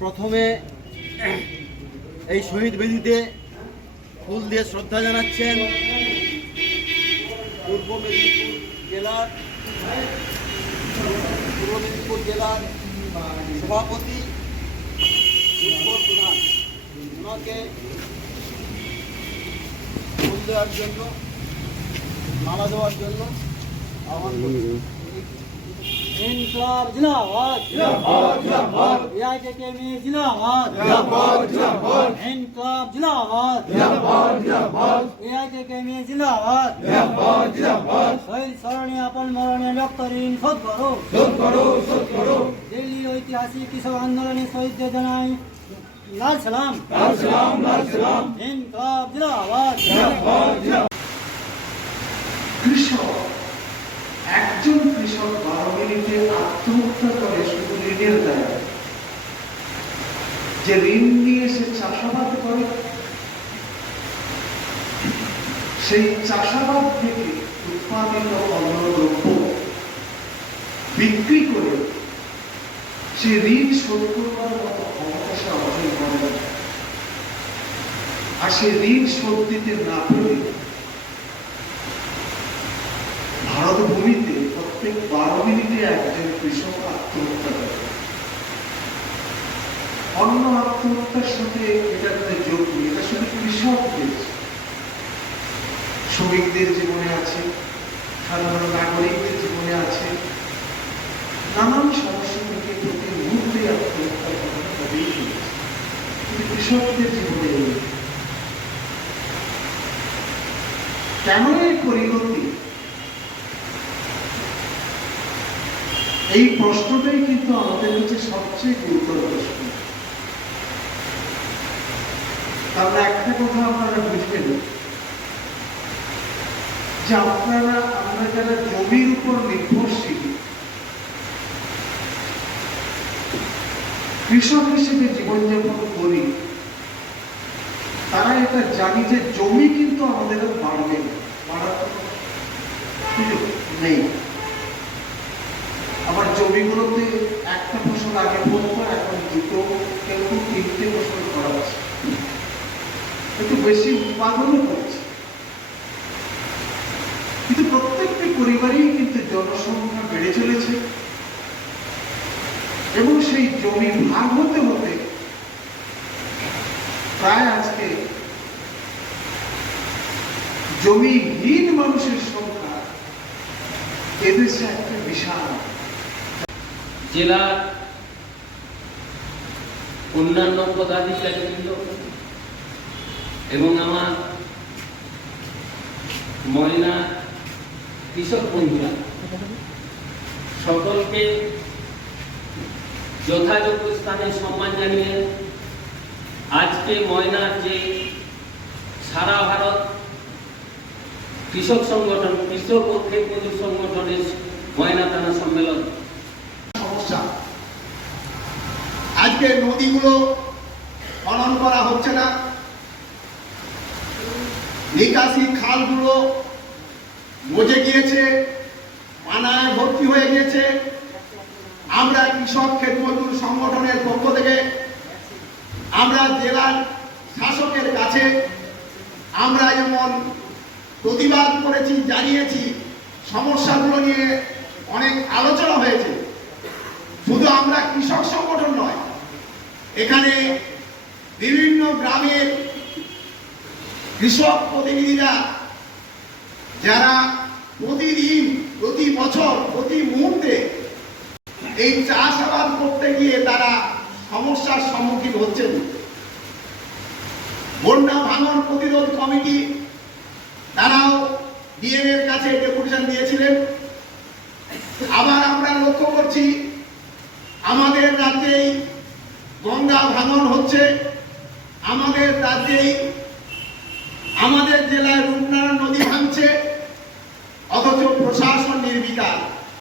প্রথমে এই শহীদ বেদিতে ফুল দিয়ে শ্রদ্ধা জানাচ্ছেন পূর্ব মেদিনীপুর জেলার পূর্ব মেদিনীপুর জেলার সভাপতি প্রধান। ওনাকে ফুল দেওয়ার জন্য, মালা দেওয়ার জন্য আহ্বান ইনকলাব জিন্দাবাদ। জিন্দাবাদ জিন্দাবাদ। এআইকেকেএমই জিন্দাবাদ। জিন্দাবাদ জিন্দাবাদ। ইনকলাব জিন্দাবাদ। জিন্দাবাদ জিন্দাবাদ। এআইকেকেএমই জিন্দাবাদ। জিন্দাবাদ জিন্দাবাদ। শহীদ স্মরণে আপন মরণে ঋণ শোধ করো। শোধ করো শোধ করো। দিল্লির ঐতিহাসিক কৃষক আন্দোলনে শহীদদের জানাই লাল সালাম। লাল সালাম লাল সালাম। ইনকলাব জিন্দাবাদ জিন্দাবাদ। কৃষক একজন কৃষক বারো মিনিটে ঋণের দায় যে ঋণ নিয়ে সে চাষাবাদ করে, সেই চাষাবাদ থেকে উৎপাদিত অন্নদ্রব্য বিক্রি করে সে ঋণ শোধ করবার মতো ক্ষমতা সে অর্জন করে না। আর সে ঋণ শোধ দিতে না পেরে ভারত ভূমিতে প্রত্যেক বারো মিনিটে একজন কৃষক আত্মহত্যার সাথে এটা যোগ নেই। এটা শুধু কৃষকদের শ্রমিকদের জীবনে আছে, সাধারণ নাগরিকদের জীবনে আছে। নানান সমস্যা থেকে প্রতি মুহূর্তে আত্মহত্যার কিন্তু কৃষকদের জীবনে। কেন এই পরিণতি? এই প্রশ্নটাই কিন্তু আমাদের কাছে সবচেয়ে গুরুতর প্রশ্ন তাহলে একটা কথা আপনারা বুঝবেন যে আপনারা আমরা যারা জমির উপর নির্ভরশীল, কৃষক হিসেবে জীবনযাপন করি, তারা এটা জানি যে জমি কিন্তু আমাদের বাড়বে বাড়ার নেই। আবার জমিগুলোতে একটা ফসল আগে ফলতো, এখন দুটো, কেউ তিনটে ফসল একটু বেশি উৎপাদনও করছে। কিন্তু প্রত্যেকটি পরিবারেই কিন্তু জনসংখ্যা বেড়ে চলেছে। এবং সেই জমি ভাগ হতে হতে প্রায় আজকে জমিহীন মানুষের সংখ্যা এদেশে একটা বিশাল। জেলার অন্যান্য পদাধিকারীবৃন্দ এবং আমার ময়না কৃষক বন্ধুরা, সকলকে যথাযোগ্য স্থানে সম্মান জানিয়ে আজকে ময়নার যে সারা ভারত কৃষক সংগঠন, কৃষক ও ক্ষেত সংগঠনের ময়না থানা সম্মেলন। সমস্যা। আজকে নদীগুলো খনন করা হচ্ছে না। নিকাশি খালগুলো মজে গিয়েছে, পানায় ভর্তি হয়ে গিয়েছে। আমরা কৃষক ক্ষেত মজুর সংগঠনের পক্ষ থেকে, আমরা জেলার শাসকের কাছে, আমরা যেমন প্রতিবাদ করেছি, জানিয়েছি, সমস্যাগুলো নিয়ে অনেক আলোচনা হয়েছে। শুধু আমরা কৃষক সংগঠন নয়, এখানে বিভিন্ন গ্রামের কৃষক প্রতিনিধিরা, যারা প্রতিদিন, প্রতি বছর, প্রতি মুহূর্তে এই চাষাবাদ করতে গিয়ে তারা সমস্যার সম্মুখীন হচ্ছেন। বন্যা ভাঙন প্রতিরোধ কমিটি, তারাও ডিএম এর কাছে ডেপুটেশন দিয়েছিলেন। আবার আমরা লক্ষ্য করছি, আমাদের রাজ্যেই গঙ্গা ভাঙন হচ্ছে, আমাদের রাজ্যেই আমাদের জেলায় রূপনারায়ণ নদী ভাঙছে অথচ প্রশাসন নির্বিকার।